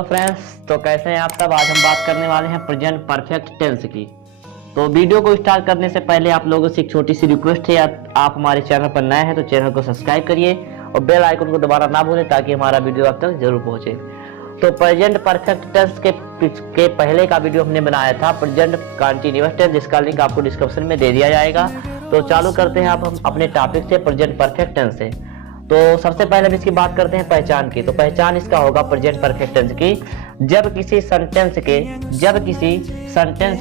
Hello friends, तो कैसे हैं आप सब। आज हम बात करने वाले हैं प्रेजेंट परफेक्ट टेंस की। तो वीडियो को स्टार्ट करने से पहले आप लोगों से एक छोटी सी रिक्वेस्ट है, आप हमारे चैनल पर नए हैं तो चैनल को सब्सक्राइब करिए और बेल आइकन को दबाना ना भूलें ताकि हमारा वीडियो आप तक जरूर पहुंचे। तो प्रेजेंट परफेक्ट टेंस के पहले का वीडियो हमने बनाया था प्रेजेंट कंटीन्यूअस टेंस, जिसका लिंक आपको डिस्क्रिप्शन में दे दिया जाएगा। तो चालू करते हैं आप हम अपने टॉपिक से प्रेजेंट परफेक्ट टेंस से। तो सबसे पहले हम इसकी बात करते हैं पहचान की। तो पहचान इसका होगा प्रेजेंट परफेक्ट टेंस की, जब किसी सेंटेंस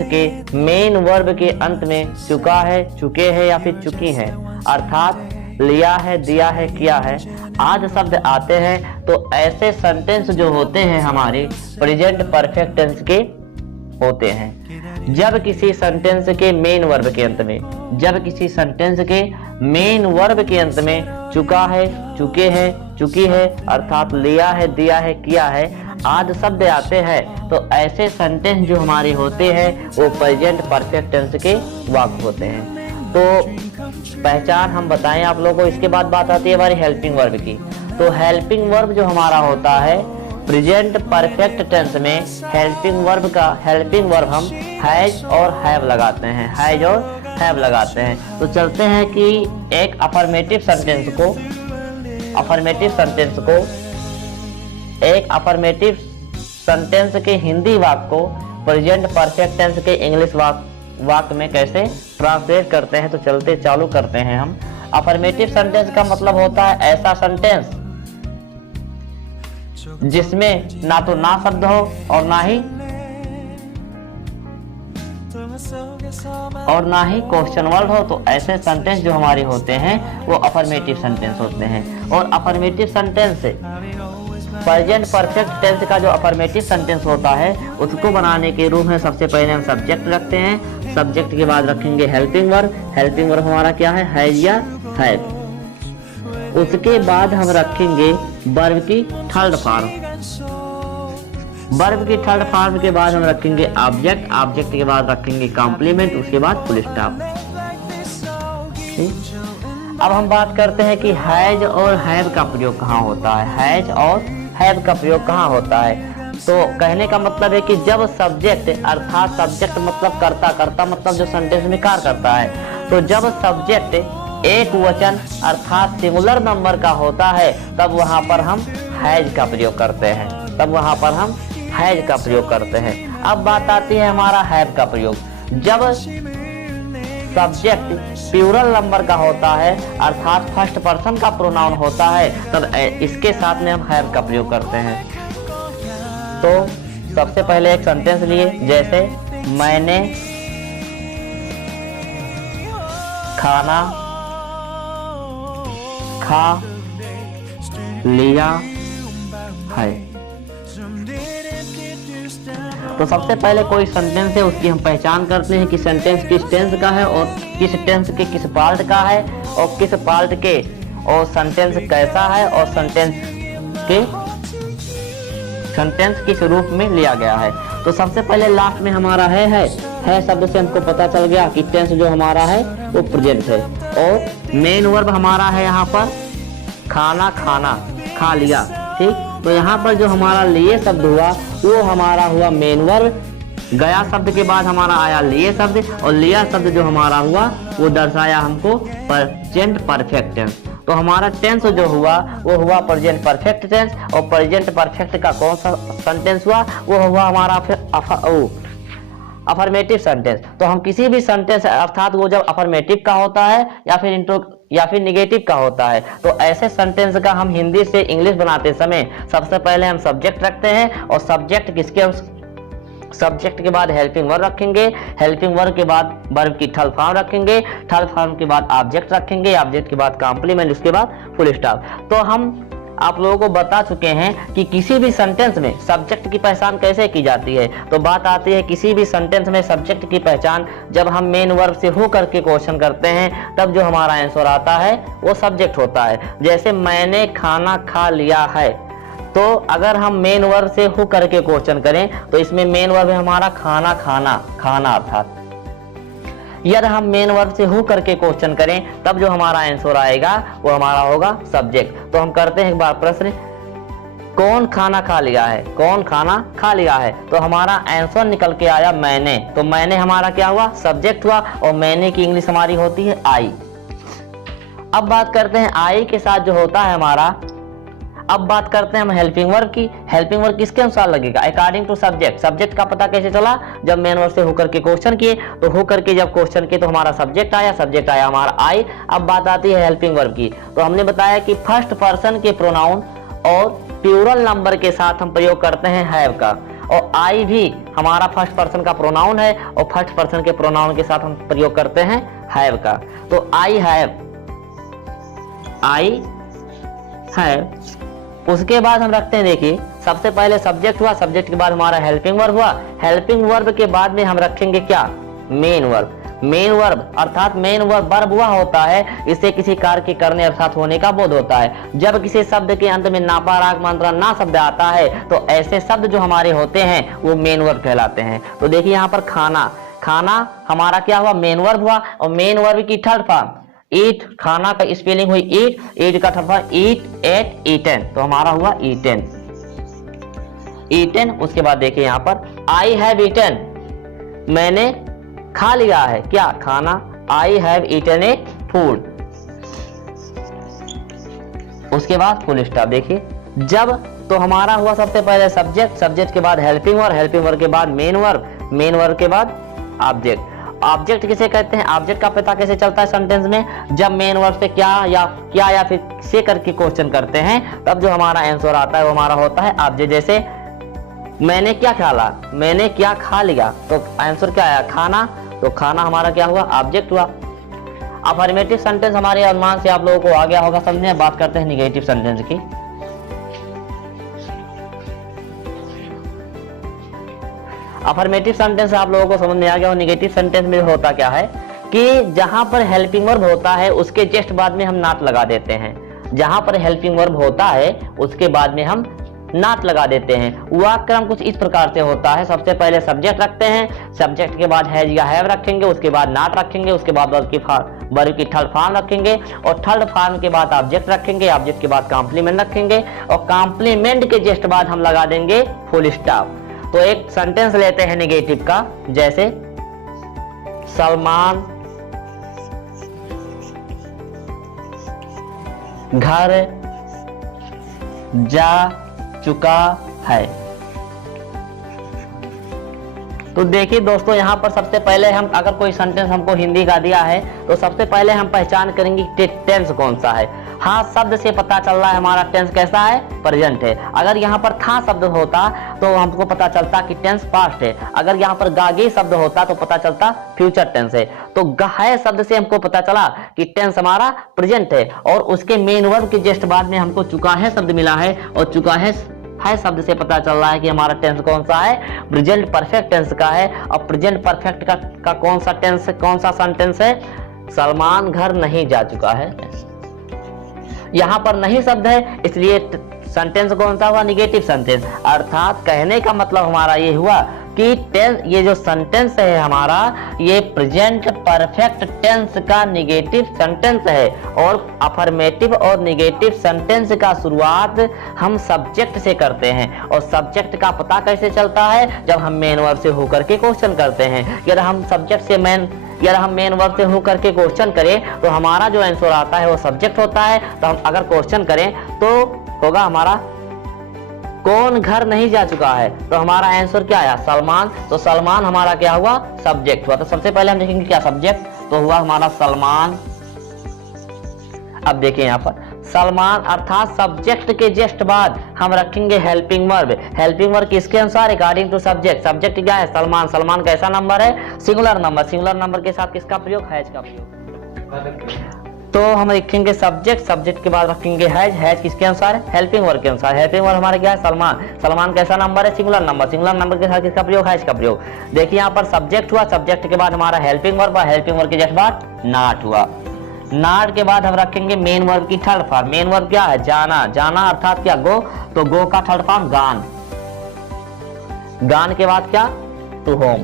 के मेन वर्ब के अंत में चुका है, चुके हैं या फिर चुकी हैं, अर्थात लिया है, दिया है, किया है आदि शब्द आते हैं, तो ऐसे सेंटेंस जो होते हैं हमारे प्रेजेंट परफेक्ट टेंस के होते हैं। जब किसी सेंटेंस के मेन वर्ब के अंत में, जब किसी सेंटेंस के मेन वर्ब के अंत में चुका है, चुके हैं, चुकी है, अर्थात लिया है, दिया है, किया है आदि शब्द आते हैं, तो ऐसे सेंटेंस जो हमारे होते हैं वो प्रेजेंट परफेक्ट टेंस के वाक्य होते हैं। तो पहचान हम बताएं आप लोगों को। इसके बाद बात आती है हमारी हेल्पिंग वर्ब की। तो हेल्पिंग वर्ब जो हमारा होता है प्रेजेंट परफेक्ट टेंस में, हेल्पिंग वर्ब हम हैज और हैव लगाते हैं, हैज और हैव लगाते हैं। तो चलते हैं कि एक अफर्मेटिव सेंटेंस के हिंदी वाक्य को प्रेजेंट परफेक्ट टेंस के इंग्लिश वाक्य में कैसे ट्रांसलेट करते हैं। तो चलते चालू करते हैं हम। अफर्मेटिव सेंटेंस का मतलब होता है ऐसा सेंटेंस जिसमें ना तो ना शब्द हो और ना ही क्वेश्चन वर्ड हो। तो ऐसे सेंटेंस जो हमारे होते हैं वो अफर्मेटिव सेंटेंस होते हैं। और अफर्मेटिव सेंटेंस से प्रेजेंट परफेक्ट टेंस का जो अफर्मेटिव सेंटेंस होता है उसको बनाने के रूप में सबसे पहले हम सब्जेक्ट रखते हैं, सब्जेक्ट के बाद रखेंगे हेल्पिंग वर्ब। हेल्पिंग वर्ब हमारा क्या है, हैज या हैव। उसके बाद हम रखेंगे वर्ब की थर्ड फॉर्म। वर्ब की थर्ड फॉर्म के बाद हम रखेंगे ऑब्जेक्ट। ऑब्जेक्ट के बाद रखेंगे कॉम्प्लीमेंट, उसके बाद फुल स्टॉप। अब हम बात करते हैं कि हैज और हैव का प्रयोग कहाँ होता है। हैज और हैव का प्रयोग कहाँ होता है। तो कहने का मतलब है कि जब सब्जेक्ट, अर्थात सब्जेक्ट मतलब कर्ता मतलब जो सेंटेंस में कार्य करता है, तो जब सब्जेक्ट एक वचन अर्थात सिंगुलर नंबर का होता है तब वहां पर हम हैज का प्रयोग करते हैं। अब बात आती है हमारा हैव का प्रयोग। जब सब्जेक्ट प्लूरल नंबर का होता है अर्थात फर्स्ट पर्सन का प्रोनाउन होता है तब इसके साथ में हम हैव का प्रयोग करते हैं। तो सबसे पहले एक सेंटेंस लिए, जैसे मैंने खाना खा लिया है। तो सबसे पहले कोई सेंटेंस है उसकी हम पहचान करते हैं कि सेंटेंस किस टेंस का है और किस टेंस के किस पार्ट का है और किस पार्ट के, और सेंटेंस कैसा है और सेंटेंस किस रूप में लिया गया है। तो सबसे पहले लास्ट में हमारा है शब्द से हमको पता चल गया कि टेंस जो हमारा है वो प्रेजेंट है। और मेन वर्ब हमारा है यहाँ पर खाना, खा लिया। ठीक, तो यहाँ पर जो हमारा लिए शब्द हुआ वो हमारा हुआ मेन वर्ब। गया शब्द के बाद हमारा आया लिए शब्द, और लिया शब्द जो हमारा हुआ वो दर्शाया हमको प्रेजेंट परफेक्ट टेंस। तो हमारा टेंस जो हुआ वो हुआ प्रेजेंट परफेक्ट टेंस। और प्रेजेंट परफेक्ट का कौन सा सेंटेंस हुआ, वो हुआ हमारा अफर्मेटिव सेंटेंस। तो हम किसी भी सेंटेंस अर्थात वो जब अफर्मेटिव का होता है या फिर निगेटिव का होता है, तो ऐसे सेंटेंस का हम हिंदी से इंग्लिश बनाते समय सबसे पहले हम सब्जेक्ट रखते हैं। और सब्जेक्ट के बाद हेल्पिंग वर्ब रखेंगे, हेल्पिंग वर्ब के बाद वर्ब की थर्ड फॉर्म रखेंगे, थर्ड फॉर्म के बाद ऑब्जेक्ट रखेंगे, ऑब्जेक्ट के बाद कॉम्प्लीमेंट, उसके बाद फुल स्टॉप। तो हम आप लोगों को बता चुके हैं कि किसी भी सेंटेंस में सब्जेक्ट की पहचान कैसे की जाती है। तो बात आती है किसी भी सेंटेंस में सब्जेक्ट की पहचान जब हम मेन वर्ब से हो करके क्वेश्चन करते हैं तब जो हमारा आंसर आता है वो सब्जेक्ट होता है। जैसे मैंने खाना खा लिया है, तो अगर हम मेन वर्ब से हो करके क्वेश्चन करें तो इसमें मेन वर्ब है हमारा खाना अर्थात। यदि हम मेन वर्ब से हो करके क्वेश्चन करें तब जो हमारा आंसर आएगा वो हमारा होगा सब्जेक्ट। तो हम करते हैं एक बार प्रश्न, कौन खाना खा लिया है, कौन खाना खा लिया है। तो हमारा आंसर निकल के आया मैंने। तो मैंने हमारा क्या हुआ, सब्जेक्ट हुआ, और मैंने की इंग्लिश हमारी होती है आई। अब बात करते हैं आई के साथ जो होता है हमारा, अब बात करते हैं हम हेल्पिंग वर्ब की। हेल्पिंग वर्ब किसके अनुसार लगेगा, अकॉर्डिंग टू सब्जेक्ट। सब्जेक्ट का पता कैसे चला, जब मेन वर्ब से होकर के क्वेश्चन किए, तो होकर के जब क्वेश्चन किए तो हमारा सब्जेक्ट आया, सब्जेक्ट आया हमारा आई। अब बात आती है हेल्पिंग वर्ब की। तो हमने बताया कि फर्स्ट पर्सन के प्रोनाउन और प्लूरल नंबर के साथ हम प्रयोग करते हैं हैव का, और आई भी हमारा फर्स्ट पर्सन का प्रोनाउन है, और फर्स्ट पर्सन के प्रोनाउन के साथ हम प्रयोग करते हैं हैव का। तो आई हैव, आई हैव। उसके बाद हम रखते हैं, देखिए सबसे पहले सब्जेक्ट हुआ, सब्जेक्ट के बाद हमारा हेल्पिंग वर्ब हुआ, हेल्पिंग वर्ब के बाद में हम रखेंगे क्या, मेन वर्ब। मेन वर्ब अर्थात मेन वर्ब हुआ होता है, इससे किसी कार्य के करने अर्थात होने का बोध होता है। जब किसी शब्द के अंत में नापा राग मात्रा ना शब्द आता है, तो ऐसे शब्द जो हमारे होते हैं वो मेन वर्ब कहलाते हैं। तो देखिए यहाँ पर खाना, खाना हमारा क्या हुआ, मेन वर्ब हुआ, और मेन वर्ब की थर्ड फॉर्म ईट, खाना का स्पेलिंग हुई ईट, ईट का थर्ड फॉर्म ईट, एट, ईटन, तो हमारा हुआ ईटन, ईटन। उसके बाद देखिए यहाँ पर आई हैव ईटन, मैंने खा लिया है क्या, खाना, I have eaten a food. उसके बाद फुल स्टॉप। देखिए जब, तो हमारा हुआ सबसे पहले सब्जेक्ट, सब्जेक्ट के बाद हेल्पिंग वर्ब, हेल्पिंग वर्ब के बाद मेन वर्ब, मेन वर्ब के बाद ऑब्जेक्ट। ऑब्जेक्ट किसे कहते हैं, ऑब्जेक्ट का पता कैसे चलता है सेंटेंस में, जब मेन वर्ब से क्या या फिर से करके क्वेश्चन करते हैं, तब जो हमारा आंसर आता है वो हमारा होता है ऑब्जेक्ट। जैसे मैंने क्या खाला, मैंने क्या खा लिया, तो आंसर क्या आया, खाना, तो खाना हमारा क्या हुआ, ऑब्जेक्ट हुआ। अफर्मेटिव सेंटेंस हमारे अनुमान से आप लोगों को आ गया होगा समझने। बात करते हैं निगेटिव सेंटेंस की। अफर्मेटिव सेंटेंस आप लोगों को समझ में आ गया हो। निगेटिव सेंटेंस में होता क्या है कि जहां पर हेल्पिंग वर्ब होता है उसके जस्ट बाद में हम नॉट लगा देते हैं। जहां पर हेल्पिंग वर्ब होता है उसके बाद में हम नॉट लगा देते हैं। वह क्रम कुछ इस प्रकार से होता है, सबसे पहले सब्जेक्ट रखते हैं, सब्जेक्ट के बाद हैज या हैव रखेंगे, उसके बाद नॉट रखेंगे, उसके बाद वर्ब की थर्ड फॉर्म रखेंगे, और थर्ड फॉर्म के बाद ऑब्जेक्ट रखेंगे, ऑब्जेक्ट के बाद कॉम्प्लीमेंट रखेंगे, और कॉम्प्लीमेंट के जस्ट बाद हम लगा देंगे फुल स्टॉप। तो एक सेंटेंस लेते हैं नेगेटिव का, जैसे सलमान घर जा चुका है। तो देखिए दोस्तों, यहां पर सबसे पहले हम, अगर कोई सेंटेंस हमको हिंदी का दिया है तो सबसे पहले हम पहचान करेंगे टेंस कौन सा है। हाँ शब्द से पता चल रहा है हमारा टेंस कैसा है, प्रेजेंट है। अगर यहाँ पर था शब्द होता तो हमको पता चलता कि टेंस पास्ट है। अगर यहाँ पर गागे शब्द होता तो पता चलता फ्यूचर टेंस है। तो है शब्द से हमको पता चला कि टेंस हमारा प्रेजेंट है, और उसके मेन वर्ब के जस्ट बाद में हमको चुका है शब्द मिला है, और चुका है शब्द से पता चल रहा है कि हमारा टेंस कौन सा है, प्रेजेंट परफेक्ट टेंस का है। और प्रेजेंट परफेक्ट का कौन सा टेंस, कौन सा सेंटेंस है, सलमान घर नहीं जा चुका है। यहाँ पर नहीं शब्द है, इसलिए सेंटेंस कौन सा हुआ, निगेटिव सेंटेंस। अर्थात कहने का मतलब हमारा ये हुआ कि टेंस, ये जो सेंटेंस है हमारा, ये प्रेजेंट परफेक्ट टेंस का निगेटिव सेंटेंस है। और अफर्मेटिव और निगेटिव सेंटेंस का शुरुआत हम सब्जेक्ट से करते हैं, और सब्जेक्ट का पता कैसे चलता है, जब हम मेन वर्ब से होकर के क्वेश्चन करते हैं। यदि हम सब्जेक्ट से मेन वर्ब से होकर के क्वेश्चन करें तो हमारा जो आंसर आता है वो सब्जेक्ट होता है। तो हम अगर क्वेश्चन करें तो होगा हमारा कौन घर नहीं जा चुका है, तो हमारा आंसर क्या आया, सलमान। तो सलमान हमारा क्या हुआ, सब्जेक्ट हुआ। तो सबसे पहले हम देखेंगे क्या सब्जेक्ट, तो हुआ हमारा सलमान। अब देखिए यहाँ पर सलमान अर्थात सब्जेक्ट के जस्ट बाद हम रखेंगे हेल्पिंग वर्ब। हेल्पिंग वर्ब किसके अनुसार, अकॉर्डिंग टू सब्जेक्ट। सब्जेक्ट क्या है, सलमान। सलमान कैसा नंबर है, सिंगुलर नंबर। सिंगुलर नंबर के साथ किसका प्रयोग, हैज का प्रयोग। तो हम लिखेंगे सब्जेक्ट, सब्जेक्ट के बाद रखेंगे हैज। हैज किसके अनुसार है, हेल्पिंग वर्ब के अनुसार। हेल्पिंग वर्ब हमारे क्या है, सलमान। सलमान कैसा नंबर है, सिंगुलर नंबर। सिंगुलर नंबर के साथ किसका प्रयोग, हैज का प्रयोग। देखिए यहाँ पर सब्जेक्ट हुआ, सब्जेक्ट के बाद हमारा हेल्पिंग वर्ब, हेल्पिंग वर्ब के जस्ट बाद नॉट हुआ। नॉट के बाद हम रखेंगे मेन वर्ब की थर्ड फॉर्म। मेन वर्ब क्या है, जाना। जाना अर्थात क्या, गो। तो गो का थर्ड फॉर्म गान। गान के बाद क्या, टू होम।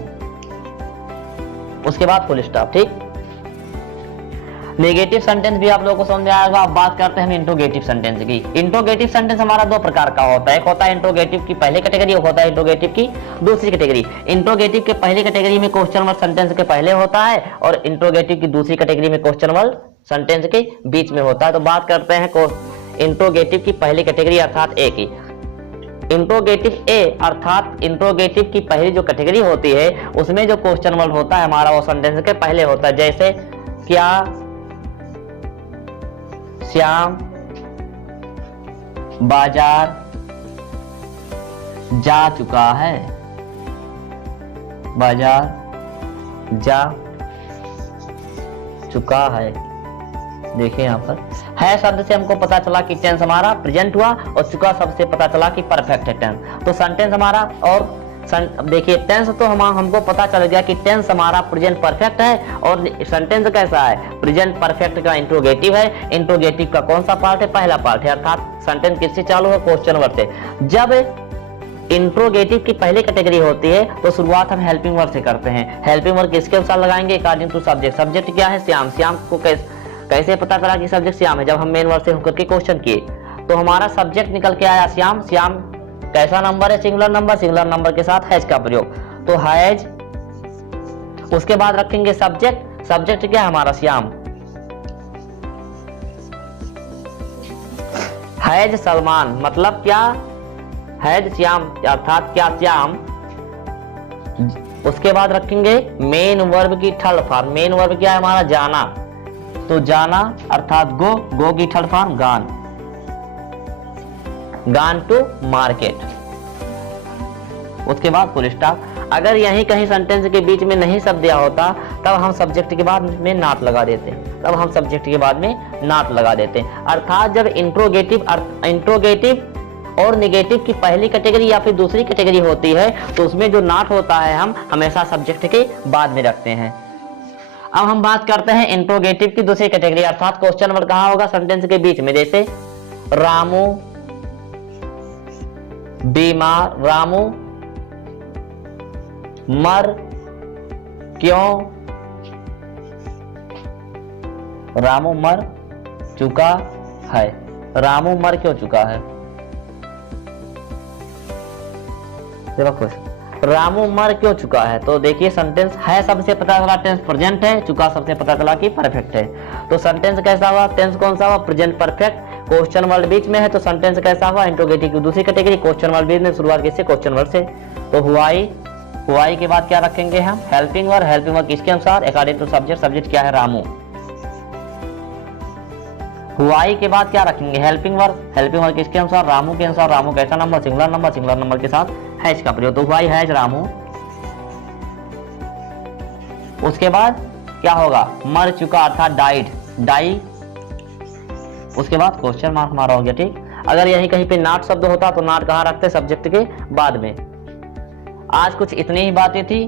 उसके बाद फुल स्टॉप। ठीक, नेगेटिव सेंटेंस भी आप लोगों को समझ में आएगा। अब बात करते हैं हम इंट्रोगेटिव सेंटेंस की। इंट्रोगेटिव सेंटेंस हमारा दो प्रकार का होता है, एक होता है इंट्रोगेटिव की पहली कैटेगरी, एक होता है इंट्रोगेटिव की दूसरी कैटेगरी। इंट्रोगेटिव के पहली कैटेगरी में क्वेश्चन वर्ड सेंटेंस के पहले होता है और इंट्रोगेटिव की दूसरी कैटेगरी में क्वेश्चन वर्ड सेंटेंस के बीच में होता है। तो बात करते हैं इंट्रोगेटिव की पहली कैटेगरी अर्थात ए की। इंट्रोगेटिव ए अर्थात इंट्रोगेटिव की पहली जो कैटेगरी होती है उसमें जो क्वेश्चन वर्ड होता है हमारा वो सेंटेंस के पहले होता है। जैसे क्या श्याम बाजार जा चुका है, बाजार जा चुका है। देखिए यहाँ पर है शब्द से हमको पता चला कि टेंस हमारा प्रेजेंट हुआ और चुका शब्द से पता चला कि परफेक्ट है टेंस। तो सेंटेंस हमारा और देखिए टेंस तो हमको पता चल गया कि टेंस हमारा प्रेजेंट परफेक्ट है और सेंटेंस कैसा है, प्रेजेंट परफेक्ट का इंट्रोगेटिव है। इंट्रोगेटिव का कौन सा पार्ट है, पहला पार्ट है, अर्थात सेंटेंस किससे चालू है, क्वेश्चन वर्ड से। जब इंट्रोगेटिव की पहली कैटेगरी होती है तो शुरुआत हम हेल्पिंग वर्ड से करते हैं। हेल्पिंग वर्ड किसके अनुसार लगाएंगे, अकॉर्डिंग टू सब्जेक्ट। सब्जेक्ट क्या है, श्याम। श्याम को कैसे पता चला कि सब्जेक्ट श्याम है, जब हम मेन वर्ड से होकर के क्वेश्चन किए तो हमारा सब्जेक्ट निकल के आया श्याम। श्याम कैसा नंबर है, सिंगुलर नंबर, सिंगुलर नंबर के साथ हैज का प्रयोग, तो हैज। उसके बाद रखेंगे सब्जेक्ट। सब्जेक्ट क्या है हमारा, श्याम। हैज सलमान मतलब क्या, हैज श्याम अर्थात क्या, श्याम। उसके बाद रखेंगे मेन वर्ब की थर्ड फॉर्म। मेन वर्ब क्या है हमारा, जाना, तो जाना अर्थात गो। गो की थर्ड फॉर्म गान, गान टू मार्केट। उसके बाद फुल स्टॉप। अगर यहीं कहीं सेंटेंस के बीच में नहीं शब्द दिया होता तब हम सब्जेक्ट के बाद में नाट लगा देते, तब हम सब्जेक्ट के बाद में नाट लगा देते। अर्थात जब इंट्रोगेटिव और निगेटिव की पहली कैटेगरी या फिर दूसरी कैटेगरी होती है तो उसमें जो नाट होता है हम हमेशा सब्जेक्ट के बाद में रखते हैं। अब हम बात करते हैं इंट्रोगेटिव की दूसरी कैटेगरी अर्थात क्वेश्चन वर्ड कहाँ होगा, सेंटेंस के बीच में। जैसे रामू बीमार, रामू मर क्यों, रामू मर चुका है, रामू मर क्यों चुका है। देखो रामू मर क्यों चुका है, तो देखिए सेंटेंस है सबसे पता चला टेंस प्रेजेंट है, चुका सबसे पता चला कि परफेक्ट है। तो सेंटेंस कैसा हुआ, टेंस कौन सा हुआ, प्रेजेंट परफेक्ट। क्वेश्चन वर्ड बीच में है तो सेंटेंस कैसा हुआ, इंट्रोगेटिव की दूसरी कैटेगरी। क्वेश्चन वर्ड बीच में, शुरुआत किससे, क्वेश्चन वर्ड से। तो हुआई, हुआई के बाद क्या रखेंगे हम, हेल्पिंग वर्ड। हेल्पिंग वर्ड किसके अनुसार, अकॉर्डिंग टू सब्जेक्ट। सब्जेक्ट क्या है, रामू। हुआई के बाद क्या रखेंगे, हेल्पिंग वर्ड। हेल्पिंग वर्ड किसके अनुसार, रामू के अनुसार। रामू कैसा number, singular number, singular number के साथ हैज का प्रयोग, तो हुआई हैज रामू। उसके बाद क्या होगा, मर चुका अर्थात डाइड, डाई। उसके बाद क्वेश्चन मार्क हमारा हो गया, ठीक। अगर यहीं कहीं पे नाट शब्द होता तो नाट कहाँ रखते, सब्जेक्ट के बाद में। आज कुछ इतनी ही बातें थी।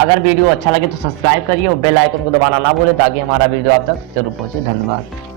अगर वीडियो अच्छा लगे तो सब्सक्राइब करिए और बेल आइकन को दबाना ना भूले ताकि हमारा वीडियो आप तक जरूर पहुंचे। धन्यवाद।